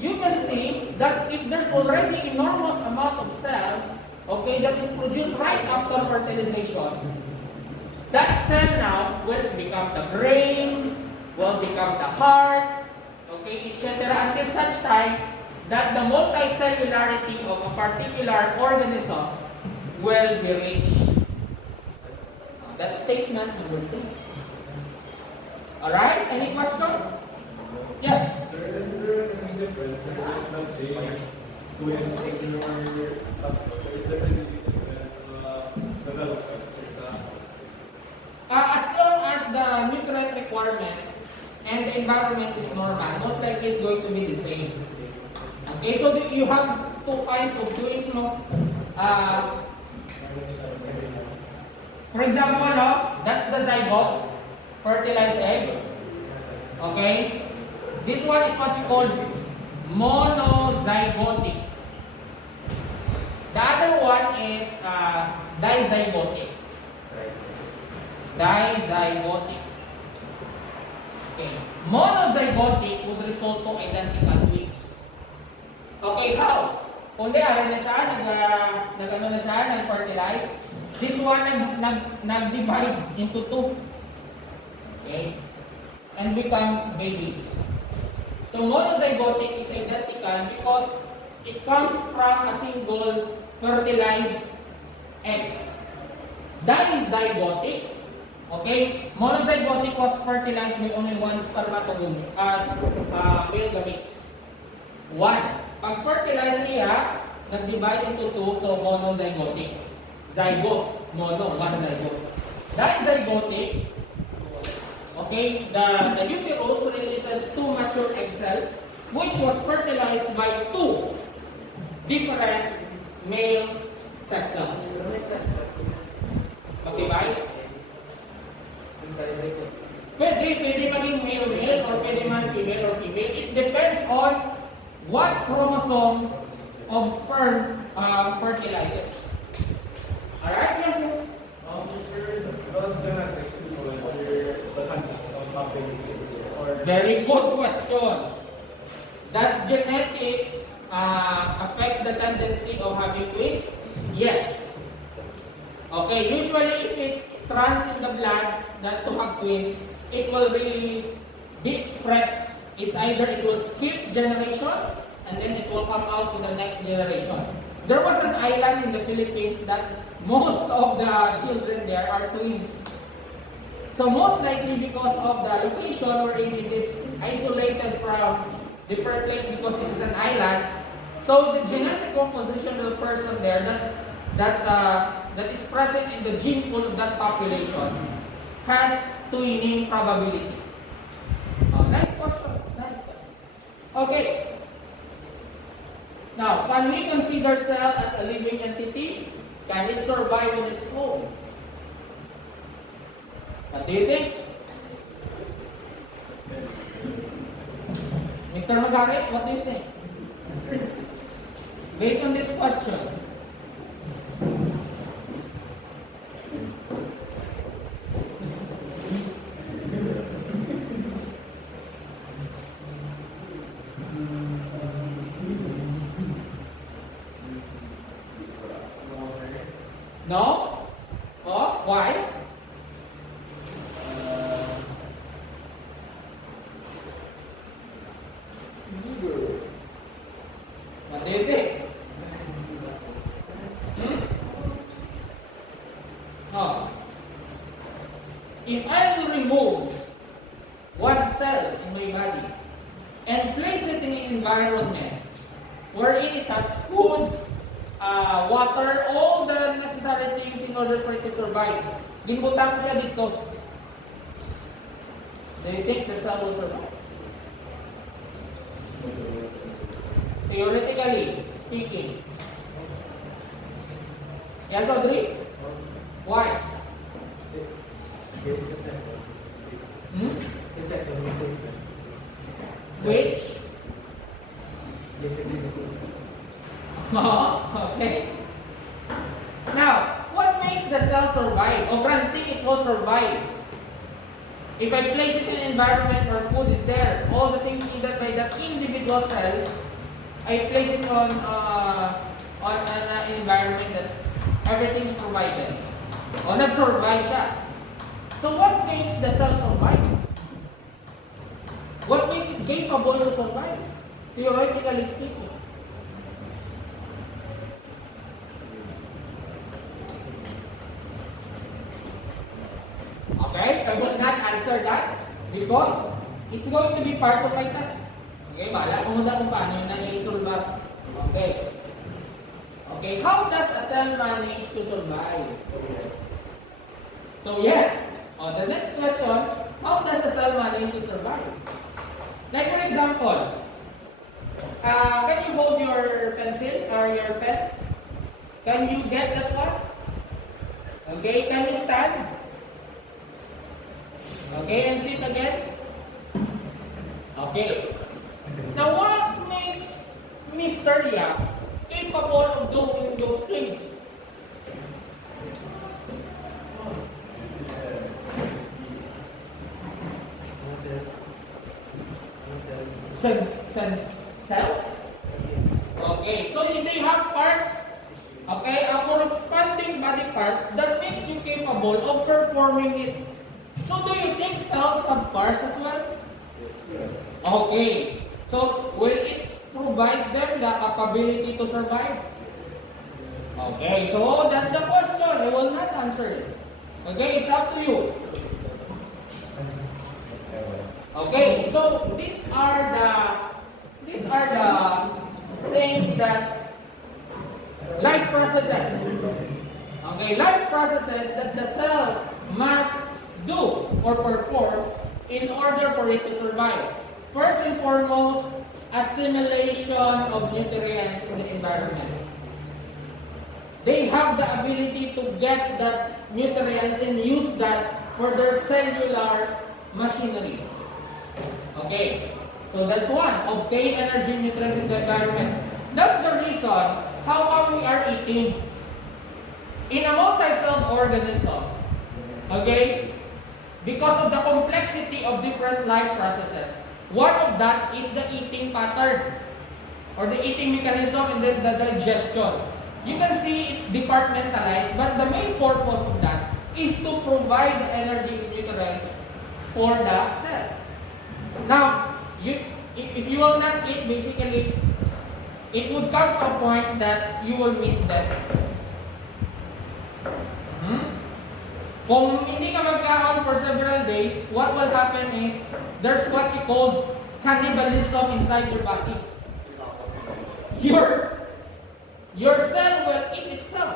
you can see that if there's already enormous amount of cell, okay, that is produced right after fertilization, that cell now will become the brain, will become the heart, okay, etc. until such time that the multicellularity of a particular organism will be reached. That statement number 2. Alright, any question? Yes. Sir, is there any difference in, let's say, twins or is there any different development? As long as the nutrient requirement and the environment is normal, most likely it's going to be the same. Okay, so you have two kinds of twins, no? For example, no, that's the zygote, fertilized egg. Okay? This one is what you call monozygotic. The other one is dizygotic. Dizygotic. Okay. Monozygotic would result to identical twins. Okay, how? Kundi ari na siya, nag-ano na siya, nag-fertilize. This one nag-divide into 2. Okay? And become babies. So monozygotic is identical because it comes from a single fertilized egg. Dizygotic, okay? Monozygotic was fertilized with only one spermatogonia as male gametes. One. Pag fertilize niya, nag-divide into 2, so monozygotic. Zygote, mono, one zygote. Dizygotic, okay, the uterus releases 2 mature egg cells, which was fertilized by 2 different male sex cells. Okay, bye? Pwede maging male or pwede man female or female. It depends on what chromosome of sperm fertilize it. Alright, yes, yes. Sir, does genetics influence the chances of having kids? Very good question. Does genetics affects the tendency of having twins? Yes. Okay, usually if it runs in the blood that to have twins, it will really be expressed. It's either it will skip generation and then it will come out to the next generation. There was an island in the Philippines that most of the children there are twins. So most likely because of the location or it is isolated from different place because it is an island. So the genetic composition of the person there that is present in the gene pool of that population has twinning probability. Next question. Next question. Okay. Now, can we consider cell as a living entity? Can it survive on its own? What do you think? Mr. Magari, what do you think? Based on this question. No? Oh, why? What do you think? Oh. If I will remove one cell in my body and place it in an environment wherein it has food, water, all the necessary things in order for it to survive. Ginbutang ko siya dito. Do you think the cell will survive? Theoretically speaking. Yes, Audrey? Why? Hmm? Which? Okay. Now, what makes the cell survive? Or granting it will survive. If I place it in an environment where food is there, all the things needed by that individual cell I place it on an environment that everything's provided. O, nag-survive siya. So what makes the cell survive? What makes it capable to survive? Theoretically speaking. Okay, I will not answer that because it's going to be part of my task. Okay, bahala ko muna kung paano yun na i-survive. Okay. Okay, how does a cell manage to survive? So yes, the next question, how does a cell manage to survive? Like for example, can you hold your pencil or your pen? Can you get that one? Okay, can you stand? Okay, and sit again? Okay. Now what makes Mr. Yap capable of doing those things? Sense cell? Okay, so if they have parts, okay, a corresponding body parts that makes you capable of performing it. So do you think cells have parts as well? Okay, so will it provides them the capability to survive? Okay, so that's the question. I will not answer it. Okay, it's up to you. Okay, so these are the things that life processes. Okay, life processes that the cell must do or perform in order for it to survive. First and foremost, assimilation of nutrients in the environment. They have the ability to get that nutrients and use that for their cellular machinery. Okay, so that's one. Obtain energy nutrients in the environment. That's the reason how come we are eating. In a multi-celled organism, okay, because of the complexity of different life processes, one of that is the eating pattern or the eating mechanism and the digestion. You can see it's departmentalized, but the main purpose of that is to provide the energy and nutrients for the cell. Now, if you will not eat, basically, it would come to a point that you will meet death. Kung hindi ka magkaon for several days, what will happen is, there's what you call cannibalism inside your body. Your cell will eat itself.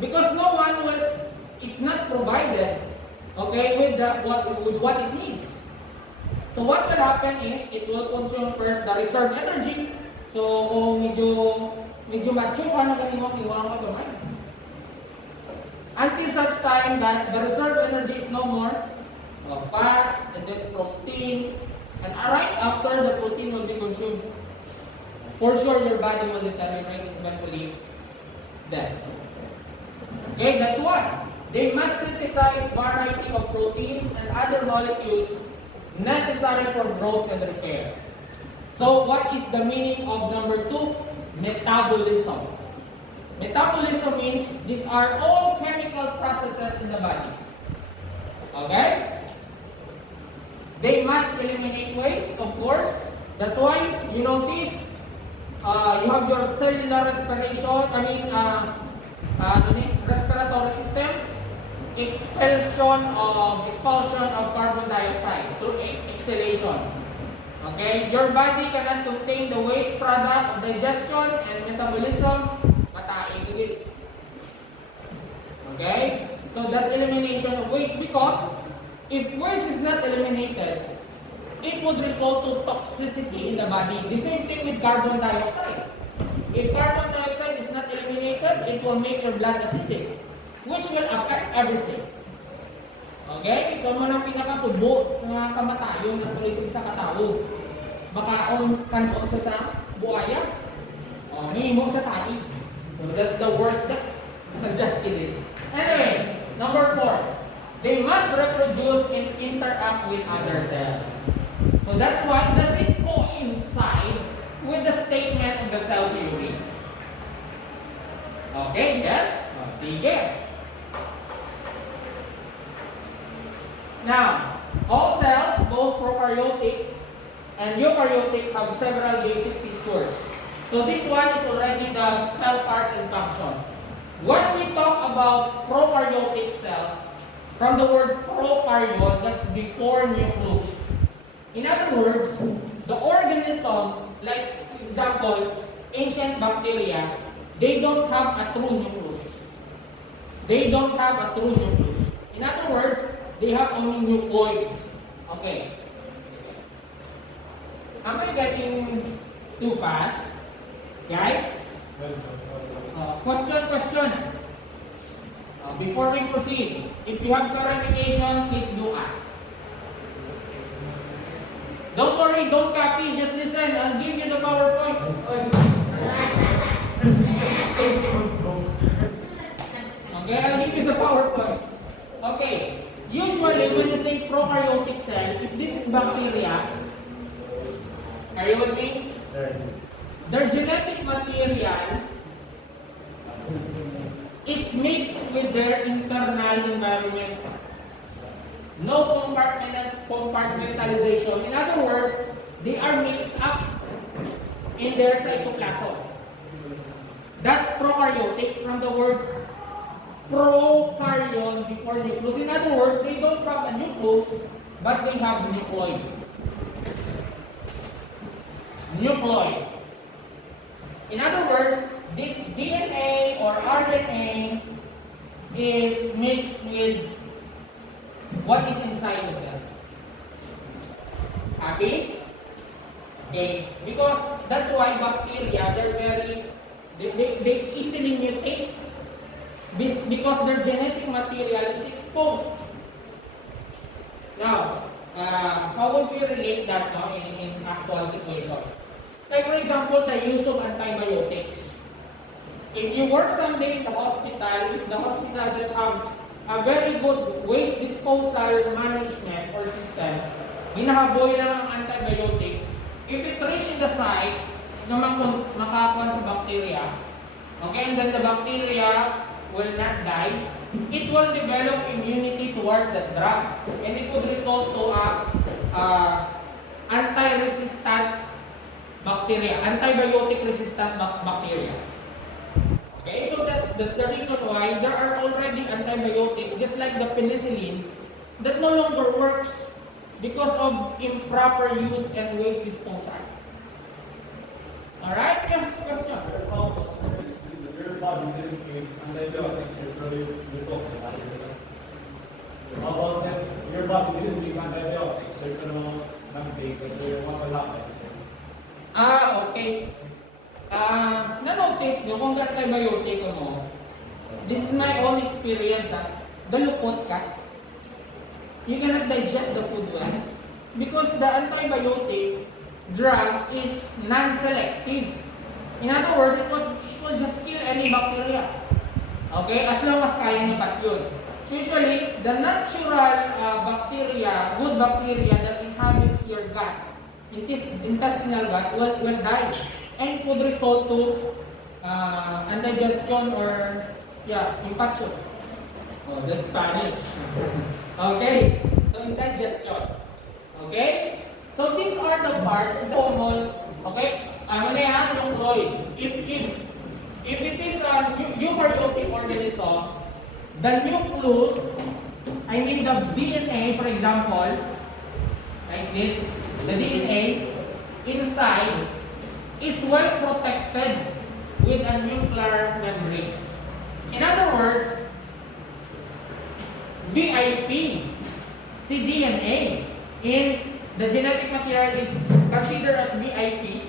Because no one will, it's not provided, okay, with what it needs. So what will happen is, it will consume first the reserve energy. So kung medyo macho ka na ganun, iwan ka gamay. Until such time that the reserve energy is no more, fats and then protein, and right after the protein will be consumed, for sure your body will deteriorate eventually death. Okay, that's why they must synthesize variety of proteins and other molecules necessary for growth and repair. So what is the meaning of number 2? Metabolism. Metabolism means these are all chemical processes in the body. Okay? They must eliminate waste, of course. That's why you notice you have your cellular respiration, respiratory system, expulsion of carbon dioxide through exhalation. Okay? Your body cannot contain the waste product of digestion and metabolism. Okay? So that's elimination of waste, because if waste is not eliminated, it would result to toxicity in the body. The same thing with carbon dioxide. If carbon dioxide is not eliminated, it will make your blood acidic, which will affect everything. Okay? So mo nang pinakasubo sa kamatayon ng pulisig sa katao. Makaon kanon sa buhaya. O, himo sa tayo. So that's the worst death. Just kidding. Anyway, number 4. They must reproduce and interact with other cells. So that's why does it coincide cell theory? Okay, yes? Sige. Now, all cells, both prokaryotic and eukaryotic, have several basic features. So this one is already the cell parts and functions. When we talk about prokaryotic cell, from the word prokaryon, that's before nucleus. In other words, the organism, like for example, ancient bacteria, they don't have a true nucleus. They don't have a true nucleus. In other words, they have only nucleoid. Okay. Am I getting too fast? Guys? Question. Before we proceed, if you have clarification, please do ask. Don't worry, don't copy, just listen. I'll give you the PowerPoint. Okay, I'll give you the PowerPoint. Okay, usually when you say prokaryotic cell, if this is bacteria, are you with me? Their genetic material is mixed with their internal environment. No compartmentalization. In other words, they are mixed up in their cytoplasm. That's prokaryotic from the word prokaryon before nucleus. In other words, they don't have a nucleus, but they have nucleoid. Nucleoid. In other words, this DNA or RNA is mixed with what is inside of them. Happy? Okay, because that's why bacteria, they easily mutate because their genetic material is exposed. Now, how would we relate that now in actual situation? Like for example, the use of antibiotics. If you work someday in the hospital, if the hospital doesn't have a very good waste disposal management or system, hinahaboy lang ang antibiotic. If it reaches the site na makakuha sa bacteria, okay, and then the bacteria will not die, it will develop immunity towards that drug, and it would result to a anti-resistant bacteria, antibiotic-resistant bacteria. Okay, so that's the reason why there are already antibiotics, just like the penicillin, that no longer works because of improper use and waste disposal. Alright, yes, question. Your body didn't give antibiotics, you're talking about it. How about if your body didn't give antibiotics, you're going to mag-take kasi what will happen? Okay. Na-notice nyo kung antibiotic mo, this is my own experience, galupot ka. You cannot digest the food well because the antibiotic drug is non-selective. In other words, it will just kill any bacteria. Okay? As long as kaya niyo pat yun. Usually, the natural bacteria, good bacteria that inhabits your gut, intestinal gut, will die. And it would result to indigestion or, infection. Oh, that's Spanish. Okay, so indigestion. Okay? So these are the parts of the common, okay? Ano na yan? Yung soil. If it is a eukaryotic organism, the nucleus, I mean the DNA, for example, like this, the DNA inside is well protected with a nuclear membrane. In other words, VIP, si DNA, in the genetic material is considered as VIP,